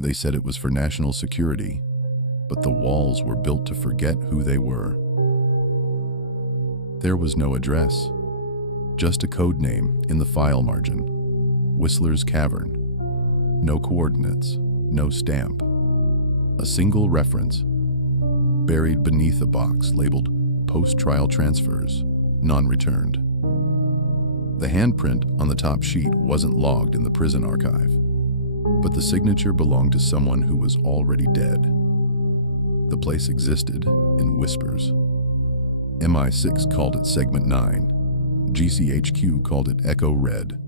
They said it was for national security, but the walls were built to forget who they were. There was no address, just a code name in the file margin, Whistler's Cavern. No coordinates, no stamp. A single reference, buried beneath a box labeled Post-Trial Transfers, Non-Returned. The handprint on the top sheet wasn't logged in the prison archive, but the signature belonged to someone who was already dead. The place existed in whispers. MI6 called it Segment 9. GCHQ called it Echo Red.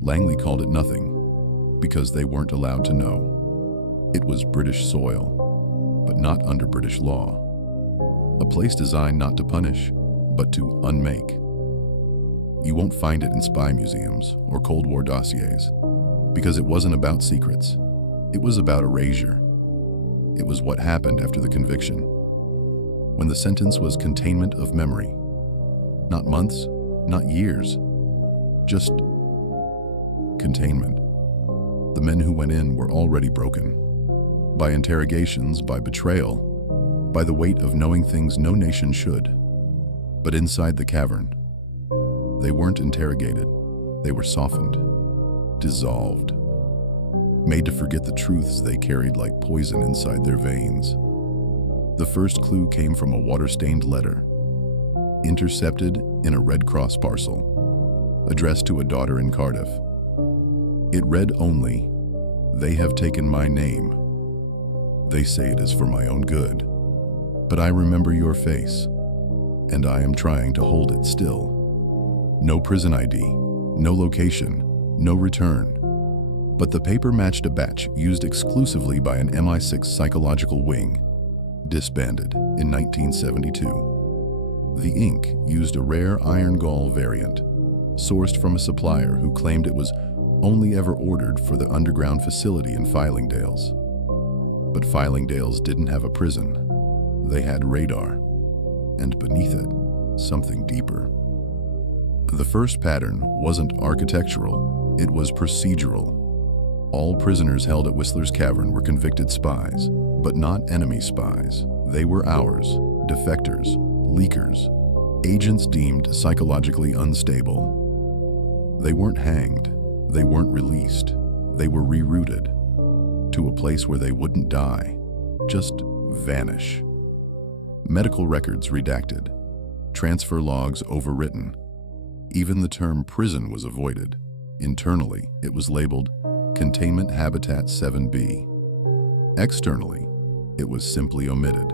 Langley called it nothing, because they weren't allowed to know. It was British soil, but not under British law. A place designed not to punish, but to unmake. You won't find it in spy museums or Cold War dossiers, because it wasn't about secrets. It was about erasure. It was what happened after the conviction, when the sentence was containment of memory. Not months, not years, just containment. The men who went in were already broken. By interrogations, by betrayal, by the weight of knowing things no nation should. But inside the cavern, they weren't interrogated. They were softened, dissolved, made to forget the truths they carried like poison inside their veins. The first clue came from a water-stained letter, intercepted in a Red Cross parcel, addressed to a daughter in Cardiff. It read only, "They have taken my name. They say it is for my own good. But I remember your face, and I am trying to hold it still." No prison ID, no location, no return. But the paper matched a batch used exclusively by an MI6 psychological wing, disbanded in 1972. The ink used a rare iron gall variant, sourced from a supplier who claimed it was only ever ordered for the underground facility in Fylingdales. But Fylingdales didn't have a prison. They had radar, and beneath it, something deeper. The first pattern wasn't architectural, it was procedural. All prisoners held at Whistler's Cavern were convicted spies, but not enemy spies. They were ours, defectors, leakers, agents deemed psychologically unstable. They weren't hanged, they weren't released, they were rerouted to a place where they wouldn't die, just vanish. Medical records redacted, transfer logs overwritten. Even the term prison was avoided. Internally, it was labeled Containment Habitat 7B. Externally, it was simply omitted.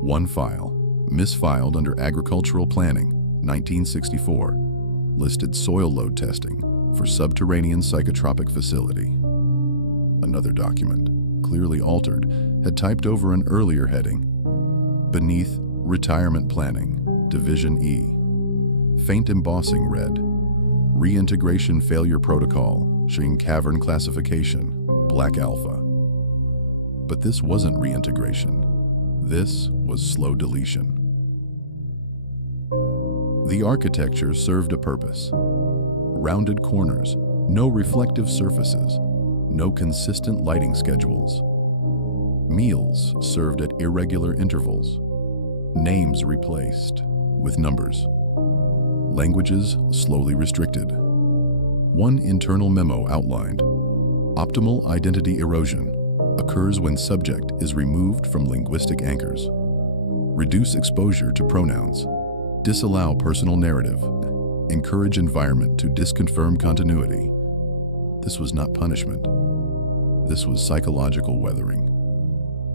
One file, misfiled under Agricultural Planning, 1964, listed soil load testing for subterranean psychotropic facility. Another document, clearly altered, had typed over an earlier heading, beneath Retirement Planning, Division E. Faint embossing read, Reintegration Failure Protocol, showing cavern classification, Black Alpha. But this wasn't reintegration. This was slow deletion. The architecture served a purpose. Rounded corners, no reflective surfaces, no consistent lighting schedules. Meals served at irregular intervals. Names replaced with numbers. Languages slowly restricted. One internal memo outlined, optimal identity erosion occurs when subject is removed from linguistic anchors. Reduce exposure to pronouns. Disallow personal narrative. Encourage environment to disconfirm continuity. This was not punishment. This was psychological weathering.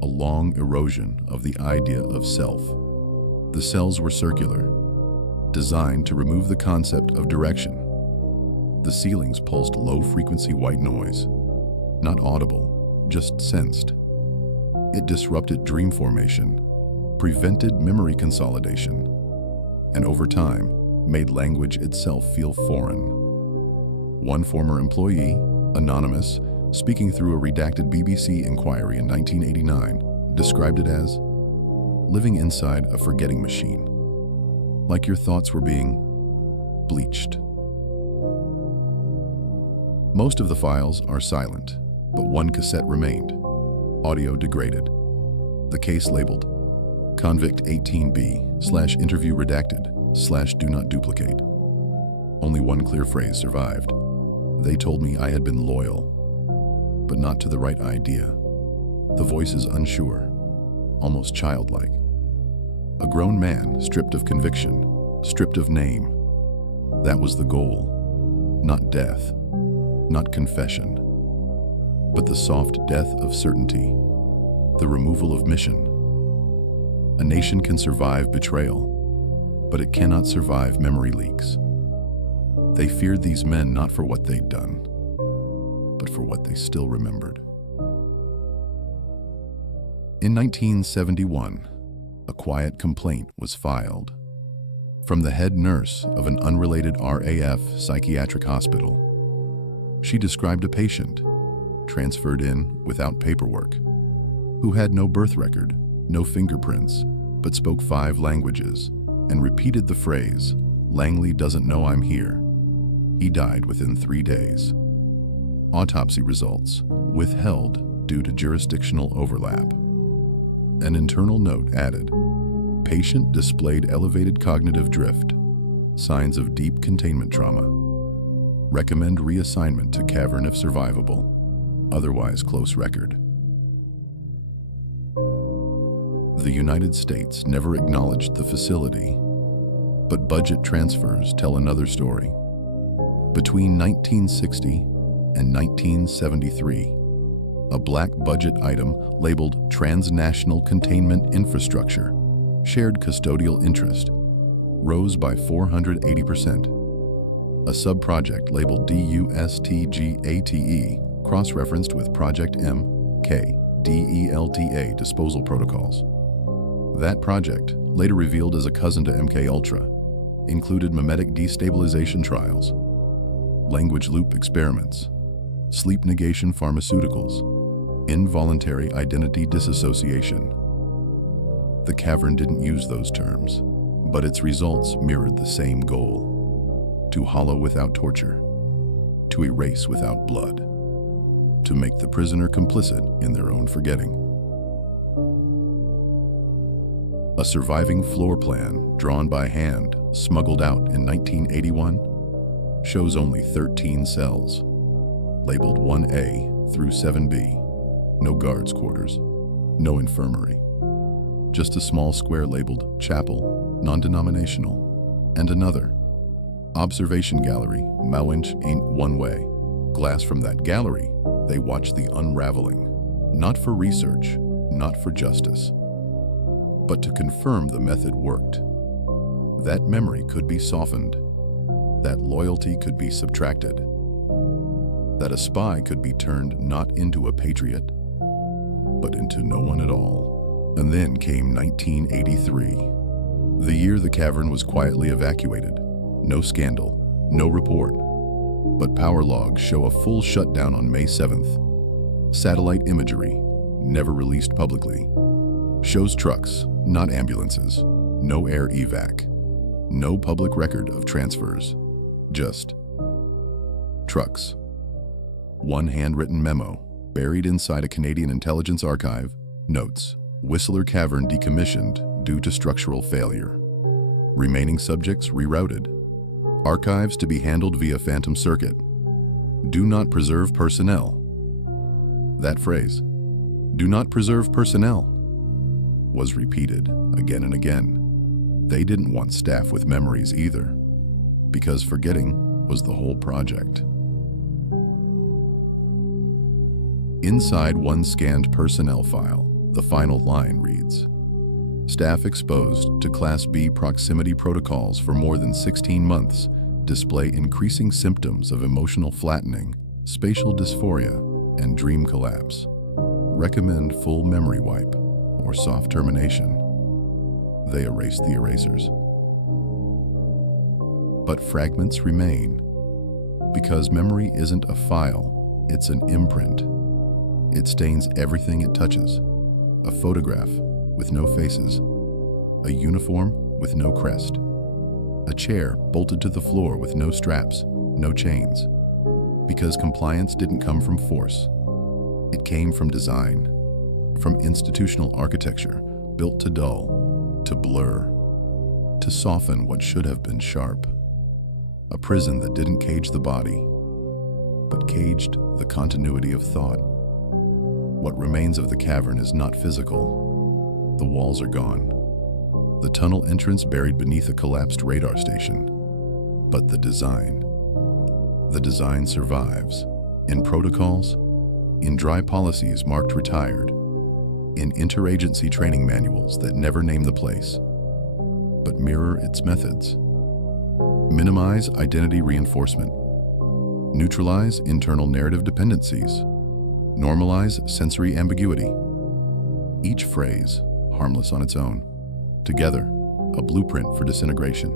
A long erosion of the idea of self. The cells were circular, designed to remove the concept of direction. The ceilings pulsed low-frequency white noise, not audible, just sensed. It disrupted dream formation, prevented memory consolidation, and over time, made language itself feel foreign. One former employee, anonymous, speaking through a redacted BBC inquiry in 1989, described it as living inside a forgetting machine, like your thoughts were being bleached. Most of the files are silent. but one cassette remained, audio degraded. The case labeled Convict 18B/interview redacted/do not duplicate. Only one clear phrase survived. They told me I had been loyal, but not to the right idea. The voice is unsure, almost childlike. A grown man stripped of conviction, stripped of name. That was the goal. Not death, not confession, but the soft death of certainty, the removal of mission. A nation can survive betrayal, but it cannot survive memory leaks. They feared these men not for what they'd done, but for what they still remembered. In 1971, a quiet complaint was filed from the head nurse of an unrelated RAF psychiatric hospital. She described a patient, transferred in without paperwork, who had no birth record, no fingerprints, but spoke 5 languages and repeated the phrase, "Langley doesn't know I'm here." He died within 3 days. Autopsy results withheld due to jurisdictional overlap. An internal note added, patient displayed elevated cognitive drift, signs of deep containment trauma. Recommend reassignment to cavern if survivable, otherwise close record. The United States never acknowledged the facility, but budget transfers tell another story. Between 1960 and 1973, a black budget item labeled Transnational Containment Infrastructure, Shared Custodial Interest, rose by 480%. A sub-project labeled DUSTGATE cross-referenced with Project MK-DELTA disposal protocols. That project, later revealed as a cousin to MK-Ultra, included mimetic destabilization trials, language loop experiments, sleep negation pharmaceuticals, involuntary identity disassociation. The cavern didn't use those terms, but its results mirrored the same goal: to hollow without torture, to erase without blood, to make the prisoner complicit in their own forgetting. A surviving floor plan, drawn by hand, smuggled out in 1981, shows only 13 cells, labeled 1A through 7B. No guards' quarters, no infirmary. Just a small square labeled chapel, non-denominational, and another. Observation gallery, Mowinch ain't one way. Glass from that gallery, they watch the unraveling. Not for research, not for justice, but to confirm the method worked. That memory could be softened. That loyalty could be subtracted. That a spy could be turned not into a patriot, but into no one at all. And then came 1983, the year the cavern was quietly evacuated. No scandal, no report, but power logs show a full shutdown on May 7th. Satellite imagery, never released publicly, shows trucks, not ambulances, no air evac, no public record of transfers, just trucks. One handwritten memo, buried inside a Canadian intelligence archive, notes, Whistler Cavern decommissioned due to structural failure. Remaining subjects rerouted. Archives to be handled via phantom circuit. Do not preserve personnel. That phrase, do not preserve personnel, was repeated again and again. They didn't want staff with memories either, because forgetting was the whole project. Inside one scanned personnel file, the final line reads, staff exposed to Class B proximity protocols for more than 16 months display increasing symptoms of emotional flattening, spatial dysphoria, and dream collapse. Recommend full memory wipe or soft termination. They erased the erasers. But fragments remain, because memory isn't a file, it's an imprint. It stains everything it touches. A photograph with no faces, a uniform with no crest, a chair bolted to the floor with no straps, no chains, because compliance didn't come from force. It came from design, from institutional architecture, built to dull, to blur, to soften what should have been sharp. A prison that didn't cage the body, but caged the continuity of thought. What remains of the cavern is not physical. The walls are gone. The tunnel entrance buried beneath a collapsed radar station. But the design survives. In protocols, in dry policies marked retired, in interagency training manuals that never name the place, but mirror its methods. Minimize identity reinforcement. Neutralize internal narrative dependencies. Normalize sensory ambiguity. Each phrase, harmless on its own. Together, a blueprint for disintegration.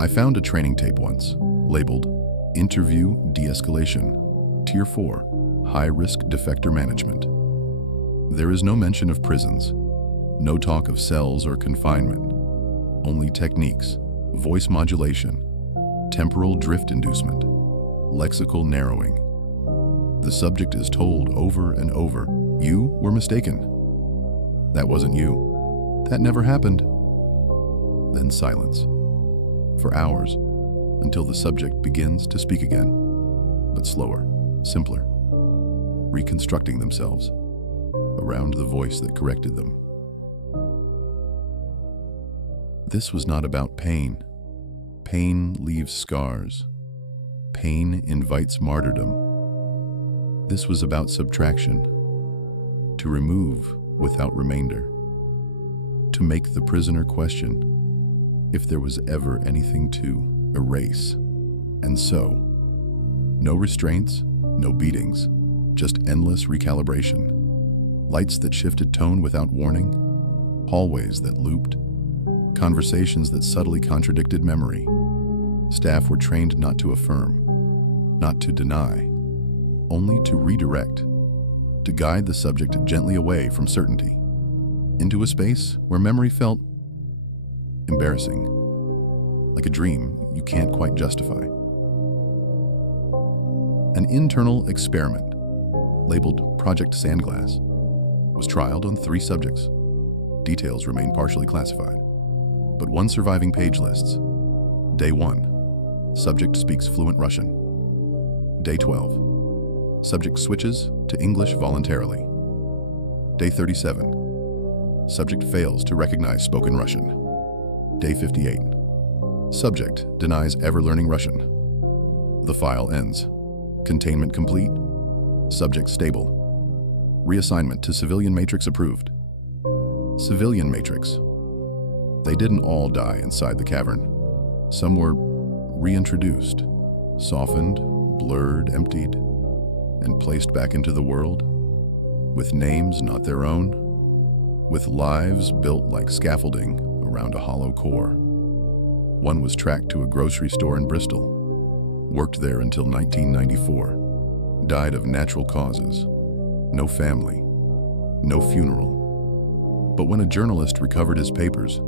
I found a training tape once, labeled Interview De-escalation, Tier 4, High-Risk Defector Management. There is no mention of prisons, no talk of cells or confinement, only techniques, voice modulation, temporal drift inducement, lexical narrowing. The subject is told over and over, "You were mistaken. That wasn't you. That never happened." Then silence. For hours, until the subject begins to speak again, but slower, simpler, reconstructing themselves around the voice that corrected them. This was not about pain. Pain leaves scars. Pain invites martyrdom. This was about subtraction, to remove without remainder, to make the prisoner question if there was ever anything to erase. And so, no restraints, no beatings, just endless recalibration. Lights that shifted tone without warning, hallways that looped, conversations that subtly contradicted memory. Staff were trained not to affirm, not to deny, only to redirect, to guide the subject gently away from certainty, into a space where memory felt embarrassing, like a dream you can't quite justify. An internal experiment, labeled Project Sandglass, was trialed on 3 subjects. Details remain partially classified, but one surviving page lists. Day 1, subject speaks fluent Russian. Day 12, subject switches to English voluntarily. Day 37, subject fails to recognize spoken Russian. Day 58, subject denies ever learning Russian. The file ends. Containment complete. Subject stable. Reassignment to civilian matrix approved. Civilian matrix. They didn't all die inside the cavern. Some were reintroduced, softened, blurred, emptied, and placed back into the world, with names not their own, with lives built like scaffolding around a hollow core. One was tracked to a grocery store in Bristol, worked there until 1994, died of natural causes, no family, no funeral. But when a journalist recovered his papers,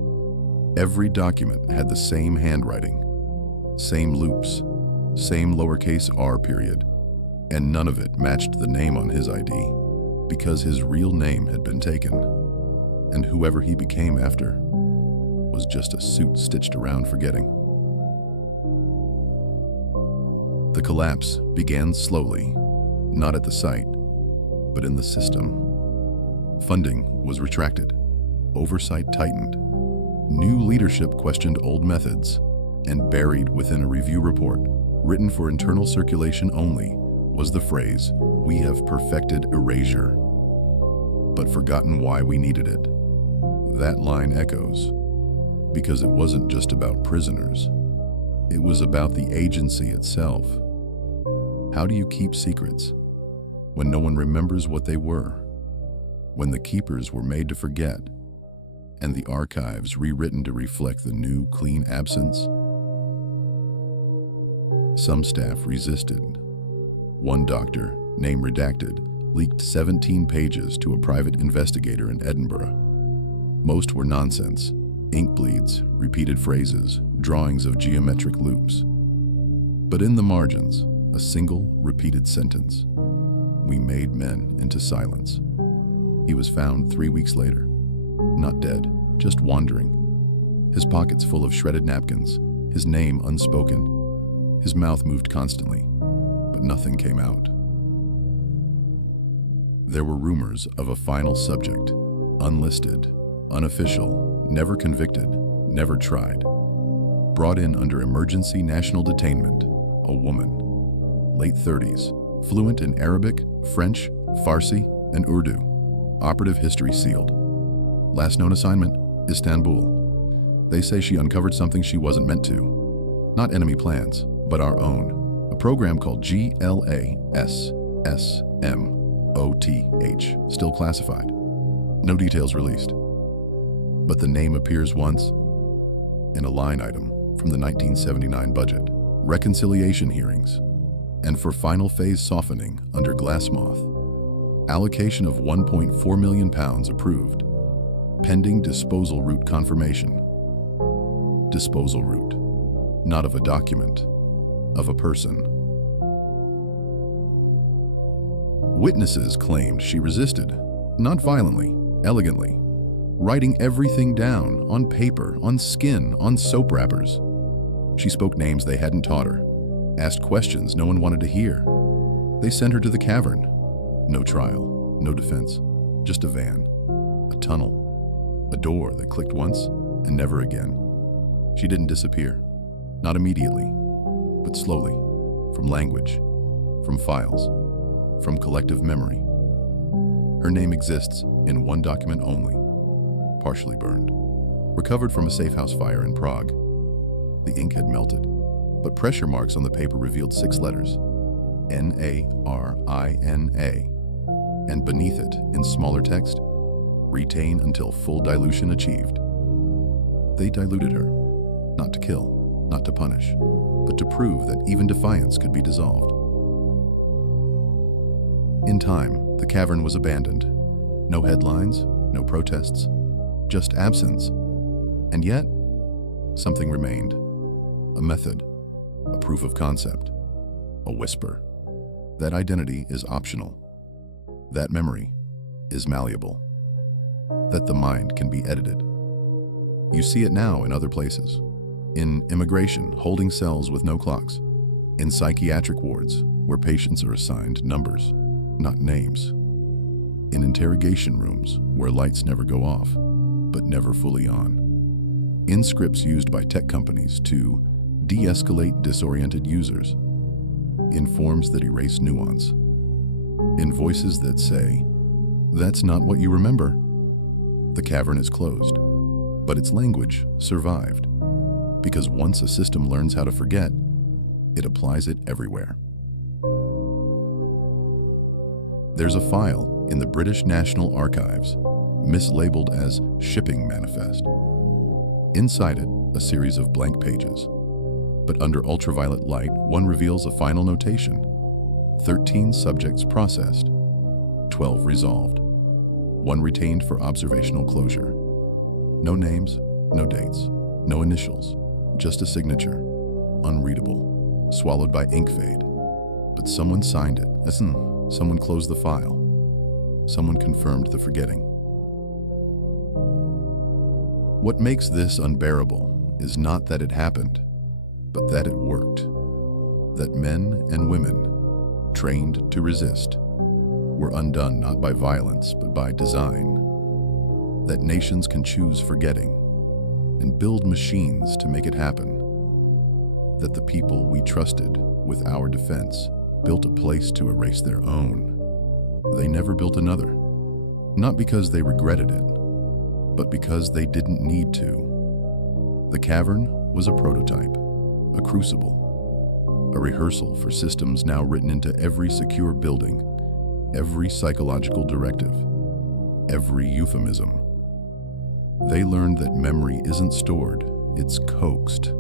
every document had the same handwriting, same loops, same lowercase r period, and none of it matched the name on his ID, because his real name had been taken, and whoever he became after was just a suit stitched around forgetting. The collapse began slowly, not at the site, but in the system. Funding was retracted, oversight tightened, new leadership questioned old methods, and buried within a review report, written for internal circulation only, was the phrase, "We have perfected erasure," but forgotten why we needed it. That line echoes, because it wasn't just about prisoners. It was about the agency itself. How do you keep secrets when no one remembers what they were? When the keepers were made to forget, and the archives rewritten to reflect the new, clean absence? Some staff resisted. One doctor, name redacted, leaked 17 pages to a private investigator in Edinburgh. Most were nonsense, ink bleeds, repeated phrases, drawings of geometric loops. But in the margins, A single, repeated sentence. We made men into silence. He was found 3 weeks later. Not dead, just wandering. His pockets full of shredded napkins, his name unspoken. His mouth moved constantly, but nothing came out. There were rumors of a final subject, unlisted, unofficial, never convicted, never tried. Brought in under emergency national detainment, a woman, late 30s, fluent in Arabic, French, Farsi, and Urdu. Operative history sealed. Last known assignment, Istanbul. They say she uncovered something she wasn't meant to. Not enemy plans, but our own. A program called GLASSMOTH, still classified. No details released. But the name appears once in a line item from the 1979 budget, reconciliation hearings, and for final phase softening under Glassmoth. Allocation of £1.4 million approved, pending disposal route confirmation. Disposal route, not of a document, of a person. Witnesses claimed she resisted, not violently, elegantly, writing everything down on paper, on skin, on soap wrappers. She spoke names they hadn't taught her, asked questions no one wanted to hear. They sent her to the cavern. No trial, no defense, just a van, a tunnel, a door that clicked once and never again. She didn't disappear, not immediately, but slowly, from language, from files, from collective memory. Her name exists in one document only, partially burned, recovered from a safe house fire in Prague. The ink had melted, but pressure marks on the paper revealed 6 letters, NARINA, and beneath it, in smaller text, retain until full dilution achieved. They diluted her, not to kill, not to punish, but to prove that even defiance could be dissolved. In time, the cavern was abandoned. No headlines, no protests, just absence. And yet, something remained. A method, a proof of concept, a whisper. That identity is optional. That memory is malleable. That the mind can be edited. You see it now in other places. In immigration, holding cells with no clocks. In psychiatric wards, where patients are assigned numbers, not names. In interrogation rooms, where lights never go off, but never fully on. In scripts used by tech companies to de-escalate disoriented users. In forms that erase nuance. In voices that say, "That's not what you remember." The cavern is closed, but its language survived. Because once a system learns how to forget, it applies it everywhere. There's a file in the British National Archives, mislabeled as Shipping Manifest. Inside it, a series of blank pages. But under ultraviolet light, one reveals a final notation. 13 subjects processed, 12 resolved, 1 retained for observational closure. No names, no dates, no initials, just a signature, unreadable, swallowed by ink fade. But someone signed it, as in someone closed the file. Someone confirmed the forgetting. What makes this unbearable is not that it happened, but that it worked. That men and women, trained to resist, were undone not by violence, but by design. That nations can choose forgetting and build machines to make it happen. That the people we trusted with our defense built a place to erase their own. They never built another, not because they regretted it, but because they didn't need to. The cavern was a prototype, a crucible, a rehearsal for systems now written into every secure building, every psychological directive, every euphemism. They learned that memory isn't stored, it's coaxed.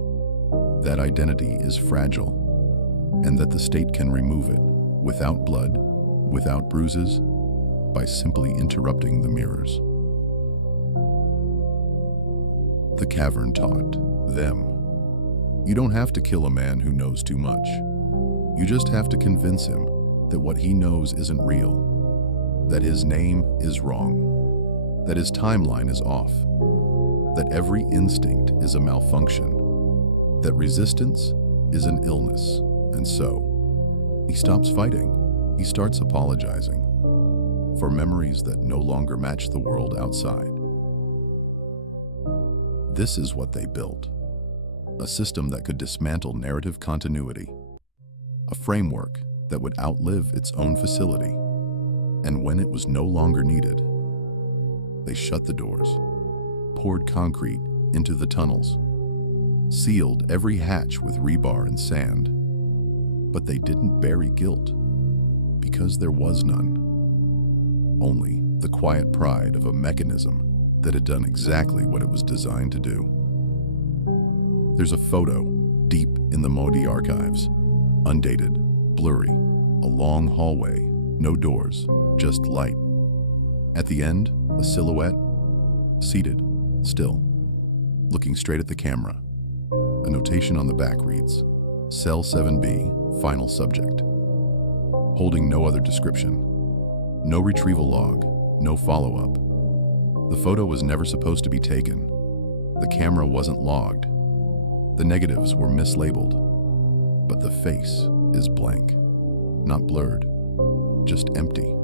That identity is fragile, and that the state can remove it without blood, without bruises, by simply interrupting the mirrors. The cavern taught them, you don't have to kill a man who knows too much. You just have to convince him that what he knows isn't real, that his name is wrong, that his timeline is off, that every instinct is a malfunction, that resistance is an illness, and so he stops fighting. He starts apologizing for memories that no longer match the world outside. This is what they built: a system that could dismantle narrative continuity, a framework that would outlive its own facility, and when it was no longer needed, they shut the doors, poured concrete into the tunnels, sealed every hatch with rebar and sand. But they didn't bury guilt, because there was none. Only the quiet pride of a mechanism that had done exactly what it was designed to do. There's a photo deep in the MIRE archives, undated, blurry, a long hallway, no doors, just light. At the end, a silhouette, seated, still, looking straight at the camera. A notation on the back reads, Cell 7B, final subject. Holding no other description. No retrieval log, no follow-up. The photo was never supposed to be taken. The camera wasn't logged. The negatives were mislabeled. But the face is blank, not blurred, just empty,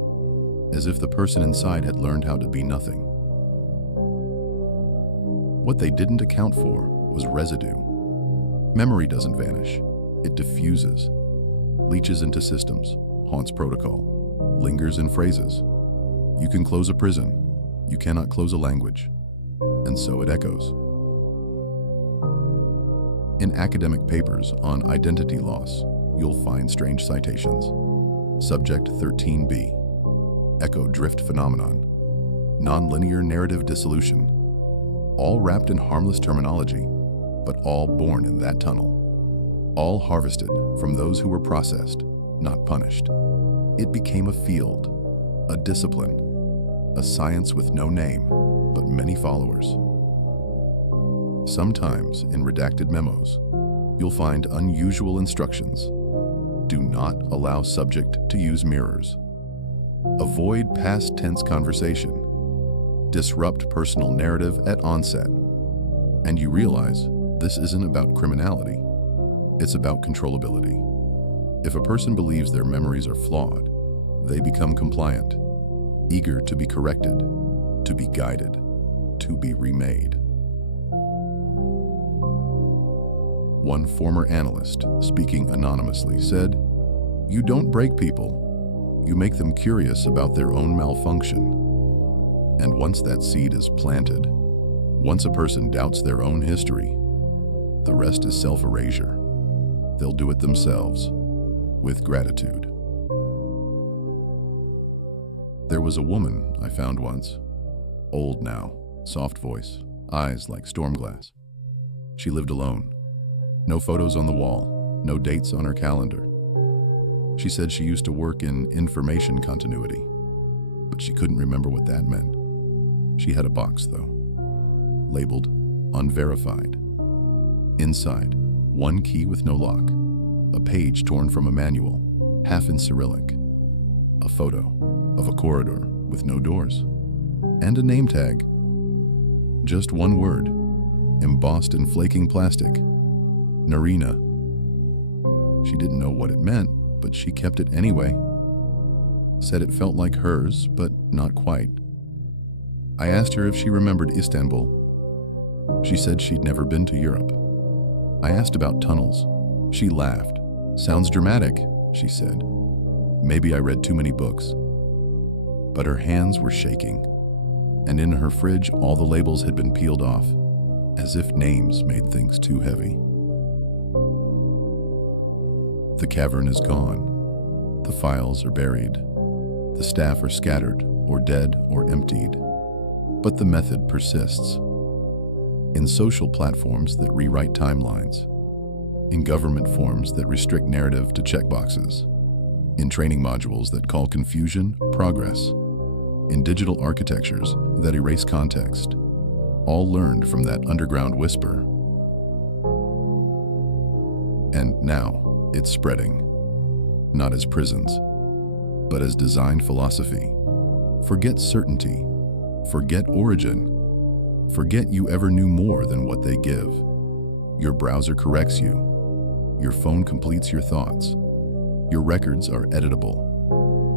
as if the person inside had learned how to be nothing. What they didn't account for was residue. Memory doesn't vanish. It diffuses, leaches into systems, haunts protocol, lingers in phrases. You can close a prison. You cannot close a language. And so it echoes. In academic papers on identity loss, you'll find strange citations. Subject 13B, echo drift phenomenon, nonlinear narrative dissolution, all wrapped in harmless terminology, but all born in that tunnel. All harvested from those who were processed, not punished. It became a field, a discipline, a science with no name, but many followers. Sometimes in redacted memos, you'll find unusual instructions. Do not allow subject to use mirrors. Avoid past tense conversation. Disrupt personal narrative at onset. And you realize this isn't about criminality. It's about controllability. If a person believes their memories are flawed, they become compliant, eager to be corrected, to be guided, to be remade. One former analyst, speaking anonymously, said, "You don't break people. You make them curious about their own malfunction. And once that seed is planted, once a person doubts their own history, the rest is self-erasure. They'll do it themselves, with gratitude." There was a woman I found once, old now, soft voice, eyes like storm glass. She lived alone. No photos on the wall, no dates on her calendar. She said she used to work in information continuity, but she couldn't remember what that meant. She had a box, though, labeled unverified. Inside, one key with no lock, a page torn from a manual, half in Cyrillic, a photo of a corridor with no doors, and a name tag. Just one word, embossed in flaking plastic, Narina. She didn't know what it meant, but she kept it anyway. Said it felt like hers, but not quite. I asked her if she remembered Istanbul. She said she'd never been to Europe. I asked about tunnels. She laughed. "Sounds dramatic," she said. "Maybe I read too many books." But her hands were shaking, and in her fridge all the labels had been peeled off, as if names made things too heavy. The cavern is gone. The files are buried. The staff are scattered, or dead, or emptied. But the method persists. In social platforms that rewrite timelines. In government forms that restrict narrative to checkboxes. In training modules that call confusion progress. In digital architectures that erase context. All learned from that underground whisper. And now, it's spreading. not as prisons, but as design philosophy. Forget certainty, forget origin, forget you ever knew more than what they give. Your browser corrects you, your phone completes your thoughts, your records are editable,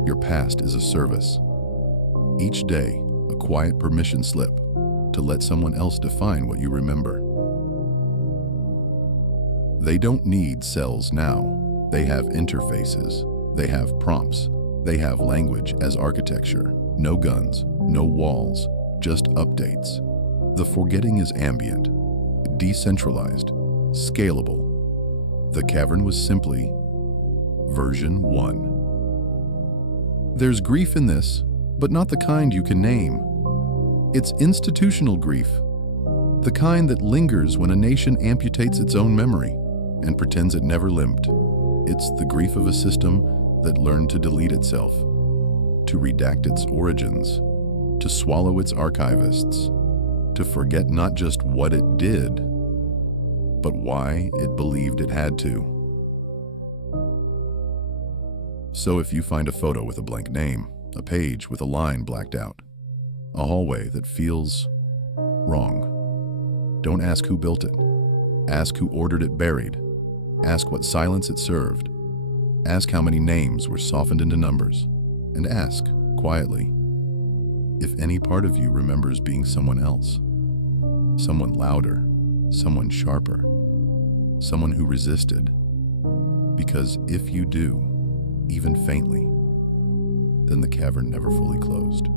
your past is a service. Each day, a quiet permission slip to let someone else define what you remember. They don't need cells now. They have interfaces. They have prompts. They have language as architecture. No guns, no walls, just updates. The forgetting is ambient, decentralized, scalable. The cavern was simply version 1. There's grief in this, but not the kind you can name. It's institutional grief, the kind that lingers when a nation amputates its own memory and pretends it never lived. It's the grief of a system that learned to delete itself, to redact its origins, to swallow its archivists, to forget not just what it did, but why it believed it had to. So if you find a photo with a blank name, a page with a line blacked out, a hallway that feels wrong, don't ask who built it. Ask who ordered it buried. Ask what silence it served. Ask how many names were softened into numbers. And ask, quietly, if any part of you remembers being someone else. Someone louder, someone sharper, someone who resisted. Because if you do, even faintly, then the cavern never fully closed.